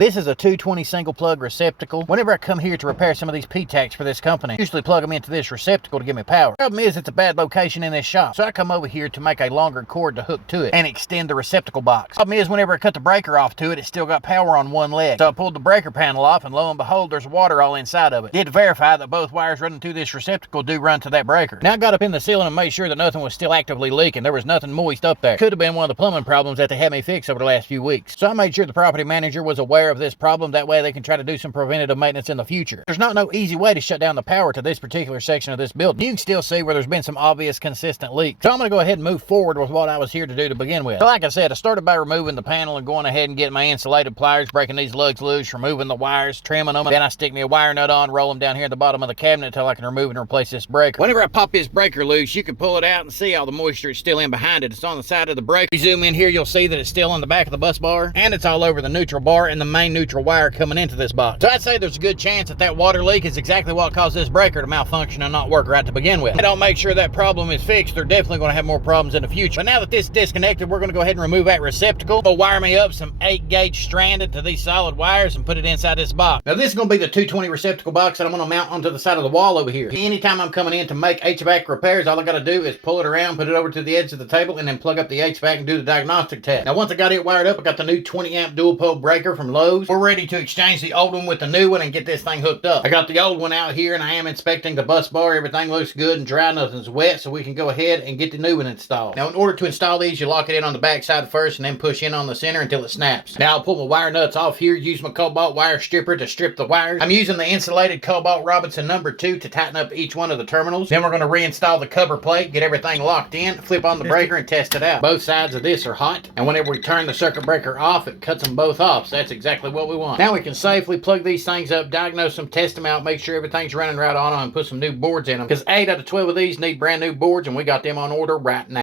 This is a 220 single plug receptacle. Whenever I come here to repair some of these PTACs for this company, I usually plug them into this receptacle to give me power. Problem is, it's a bad location in this shop, so I come over here to make a longer cord to hook to it and extend the receptacle box. Problem is, whenever I cut the breaker off to it, it's still got power on one leg. So I pulled the breaker panel off, and lo and behold, there's water all inside of it. Did verify that both wires running through this receptacle do run to that breaker. Now I got up in the ceiling and made sure that nothing was still actively leaking. There was nothing moist up there. Could have been one of the plumbing problems that they had me fix over the last few weeks. So I made sure the property manager was aware of this problem. That way they can try to do some preventative maintenance in the future. There's not no easy way to shut down the power to this particular section of this building. You can still see where there's been some obvious consistent leaks. So I'm going to go ahead and move forward with what I was here to do to begin with. So like I said, I started by removing the panel and going ahead and getting my insulated pliers, breaking these lugs loose, removing the wires, trimming them. Then I stick me a wire nut on, roll them down here at the bottom of the cabinet until I can remove and replace this breaker. Whenever I pop this breaker loose, you can pull it out and see all the moisture is still in behind it. It's on the side of the breaker. If you zoom in here, you'll see that it's still on the back of the bus bar, and it's all over the neutral bar and the main neutral wire coming into this box. So I'd say there's a good chance that that water leak is exactly what caused this breaker to malfunction and not work right to begin with. If I don't make sure that problem is fixed, they're definitely going to have more problems in the future. But now that this is disconnected, we're going to go ahead and remove that receptacle. We'll wire me up some 8-gauge stranded to these solid wires and put it inside this box. Now this is going to be the 220 receptacle box that I'm going to mount onto the side of the wall over here. Anytime I'm coming in to make HVAC repairs, all I got to do is pull it around, put it over to the edge of the table, and then plug up the HVAC and do the diagnostic test. Now once I got it wired up, I got the new 20 amp dual pole breaker from Lowe's. We're ready to exchange the old one with the new one and get this thing hooked up. I got the old one out here and I am inspecting the bus bar. Everything looks good and dry, nothing's wet, so we can go ahead and get the new one installed. Now in order to install these, you lock it in on the back side first and then push in on the center until it snaps. Now I'll pull my wire nuts off here, use my Kobalt wire stripper to strip the wires. I'm using the insulated Kobalt Robinson number 2 to tighten up each one of the terminals. Then we're going to reinstall the cover plate, get everything locked in, flip on the breaker and test it out. Both sides of this are hot, and whenever we turn the circuit breaker off, it cuts them both off, so that's exactly what we want. Now we can safely plug these things up, diagnose them, test them out, make sure everything's running right on them, and put some new boards in them, because 8 out of 12 of these need brand new boards, and we got them on order right now.